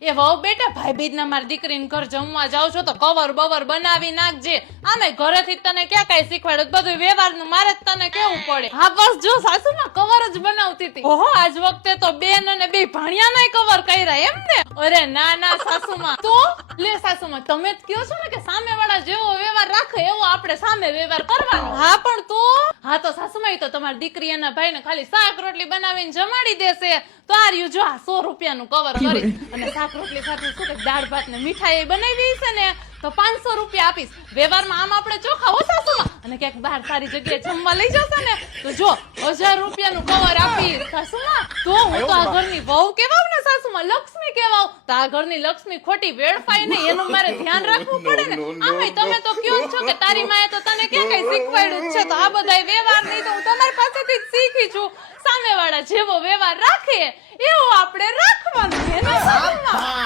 એ વહુ બેટા ભાઈ બીજના મારી દીકરીને ઘર જમવા જાવ છો તો કવર બવર બનાવી નાખજે. આમે ઘરેથી તને ક્યાં કઈ શીખવાડ્યું? બધું વ્યવહારનું મારે જ તને કેવું પડે. હા બસ જો સાસુમાં કવર જ બનાવતી હતી. ઓહો આજ વખતે તો બેન અને બે ભાણિયાનાય કવર કર્યા એમ ને? અરે ના ના સાસુમાં તો લે સાસુમાં તમે જ કહો છો ને કે સામેવાળા જેવો વ્યવહાર રાખે એવો આપણે સામે વ્યવહાર કરવાનો. હા પણ તો હા તો સાસુમાં ઈ તો તમારી દીકરી એના ભાઈને ખાલી શાક રોટલી બનાવીને જમાડી દેશે. તો આ રહ્યું જો આ 100 રૂપિયાનું કવર કરી અને શાક રોટલી સાથે શું કે દાળ ભાત ને મીઠાઈ બનાવી છે ને તો 500 રૂપિયા આપીશ. વ્યવહારમાં આમ આપણે ચોખા હો સાસુમાં. અને ક્યાંક બહાર સારી જગ્યાએ જમવા લઈ જશે ને તો જો 1000 રૂપિયાનું કવર આપીશ સાસુમાં. તો હું તો આ ઘરની વહુ કહેવાવ ને સાસુમાં, લક્ષ્મી કહેવાવ. તો આ ઘરની લક્ષ્મી ખોટી વેડફાય નહીં એનું મારે ધ્યાન રાખવું પડે ને. આમે તમે તો કયો છો કે તારી માએ તો તને ક્યાં કઈ શીખવાડ્યું છે? તો આ બધાય વ્યવહાર નહીં તો હું તમારી પાસેથી જ શીખી છું. સામેવાળા જેવો વ્યવહાર રાખે એવો આપણે રાખવાનું છે ને સાસુમાં.